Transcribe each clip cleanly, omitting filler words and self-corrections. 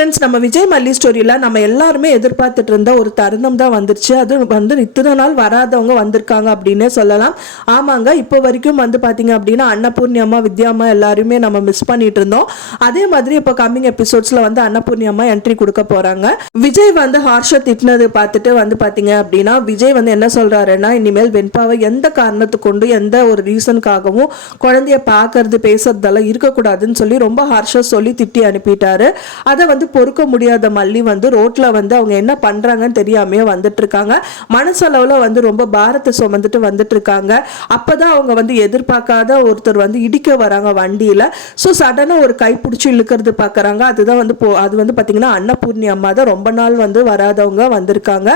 Friends, நம்ம விஜய் மல்லி ஸ்டோரியில் நம்ம எல்லாருமே எதிர்பார்த்துட்டு இருந்த ஒரு தருணம் தான் வந்துருச்சு. அது வந்து இத்தனை நாள் வராதவங்க வந்திருக்காங்க அப்படின்னே சொல்லலாம். ஆமாங்க, இப்போ வரைக்கும் வந்து பார்த்தீங்க அப்படின்னா அன்னபூர்ணி அம்மா, வித்யா அம்மா எல்லாருமே நம்ம மிஸ் பண்ணிட்டு இருந்தோம். அதே மாதிரி இப்போ கம்மிங் எபிசோட்ஸில் வந்து அன்னபூர்ணி அம்மா என்ட்ரி கொடுக்க போகிறாங்க. விஜய் வந்து ஹார்ஷா திட்டினது பார்த்துட்டு வந்து பார்த்தீங்க அப்படின்னா விஜய் வந்து என்ன சொல்கிறாருன்னா, இனிமேல் வெண்பாவை எந்த காரணத்தை கொண்டு எந்த ஒரு ரீசனுக்காகவும் குழந்தைய பார்க்கறது பேசுறதெல்லாம் இருக்கக்கூடாதுன்னு சொல்லி ரொம்ப ஹார்ஷா சொல்லி திட்டி அனுப்பிட்டாரு. அதை வந்து பொறுக்க முடியாத மல்லி வந்து ரோட்ல வந்து அவங்க என்ன பண்றாங்கன்னு தெரியாமையே வந்துட்டு இருக்காங்க. மனசளவுல வந்து ரொம்ப பாரத்தை சுமந்துட்டு வந்துட்டு இருக்காங்க. அப்பதான் அவங்க வந்து எதிர்பார்க்காத ஒருத்தர் வந்து இடிக்க வராங்க வண்டியில. ஸோ சடனா ஒரு கை பிடிச்சி இழுக்கிறது பார்க்குறாங்க. அதுதான் வந்து அது வந்து பார்த்தீங்கன்னா அன்னபூர்ணி அம்மா தான். ரொம்ப நாள் வந்து வராதவங்க வந்திருக்காங்க.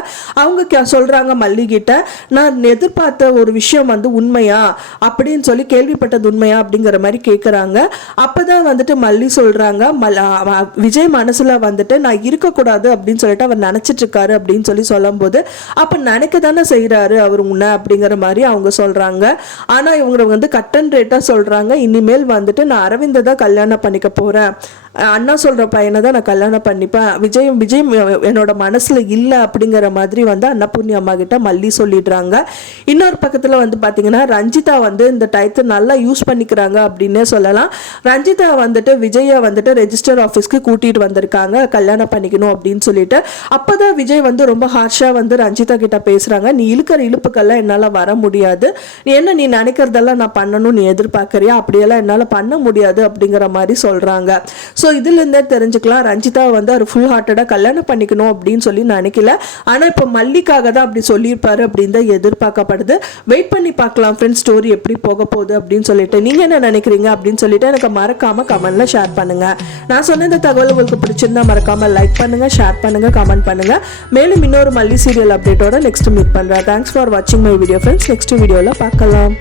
அவங்க சொல்றாங்க மல்லி கிட்ட, நான் எதிர்பார்த்த ஒரு விஷயம் வந்து உண்மையா அப்படின்னு சொல்லி, கேள்விப்பட்டது உண்மையா அப்படிங்கிற மாதிரி கேட்குறாங்க. அப்பதான் வந்துட்டு மல்லி சொல்றாங்க, விஜய் மனசுல வந்துட்டு நான் இருக்கக்கூடாது அப்படின்னு சொல்லிட்டு அவர் நினைச்சிட்டு இருக்காரு அப்படின்னு சொல்லி சொல்லும் போது, அப்ப நினைக்க தானே செய்யறாரு அவர் உன்ன அப்படிங்கிற மாதிரி அவங்க சொல்றாங்க. ஆனா இவங்க வந்து கட் அண்ட் ரேட்டா சொல்றாங்க, இனிமேல் வந்துட்டு நான் அரவிந்தை தான் கல்யாணம் பண்ணிக்க போறேன், அண்ணா சொல்ற பையனை தான் நான் கல்யாணம் பண்ணிப்பேன், விஜய் என்னோட மனசுல இல்லை அப்படிங்கிற மாதிரி வந்து அன்னபூர்ணி அம்மா கிட்ட மல்லி சொல்லிடுறாங்க. இன்னொரு பக்கத்துல வந்து பாத்தீங்கன்னா ரஞ்சிதா வந்து இந்த டயத்தை நல்லா யூஸ் பண்ணிக்கிறாங்க அப்படின்னே சொல்லலாம். ரஞ்சிதா வந்துட்டு விஜயை வந்துட்டு ரெஜிஸ்டர் ஆஃபீஸ்க்கு கூட்டிட்டு வந்திருக்காங்க கல்யாணம் பண்ணிக்கணும் அப்படின்னு சொல்லிட்டு. அப்பதான் விஜய் வந்து ரொம்ப ஹார்ஷா வந்து ரஞ்சிதா கிட்ட பேசுறாங்க, நீ இழுக்கிற இழுப்புக்கெல்லாம் என்னால வர முடியாது, நீ நினைக்கிறதெல்லாம் நான் பண்ணணும் நீ எதிர்பார்க்கறியா, அப்படியெல்லாம் என்னால பண்ண முடியாது அப்படிங்கிற மாதிரி சொல்றாங்க. ஸோ இதுல இருந்தே தெரிஞ்சுக்கலாம் ரஞ்சிதா வந்து அவர் ஃபுல் ஹார்ட்டடா கல்யாணம் பண்ணிக்கணும் அப்படின்னு சொல்லி நினைக்கல. ஆனா இப்போ மல்லிக்காக தான் அப்படி சொல்லியிருப்பாரு அப்படின்னு தான் எதிர்பார்க்கப்படுது. வெயிட் பண்ணி பார்க்கலாம் ஃப்ரெண்ட்ஸ், ஸ்டோரி எப்படி போக போகுது அப்படின்னு சொல்லிட்டு. நீங்க என்ன நினைக்கிறீங்க அப்படின்னு சொல்லிட்டு எனக்கு மறக்காம கமெண்ட்ல ஷேர் பண்ணுங்க. நான் சொன்ன இந்த தகவல் உங்களுக்கு பிடிச்சிருந்தா மறக்காம லைக் பண்ணுங்க, ஷேர் பண்ணுங்க, கமெண்ட் பண்ணுங்க. மேலும் இன்னொரு மல்லி சீரியல் அப்டேட்டோட நெக்ஸ்ட் மீட் பண்றேன். தேங்க்ஸ் ஃபார் வாட்சிங் மை வீடியோ ஃப்ரெண்ட்ஸ். நெக்ஸ்ட் வீடியோல பார்க்கலாம்.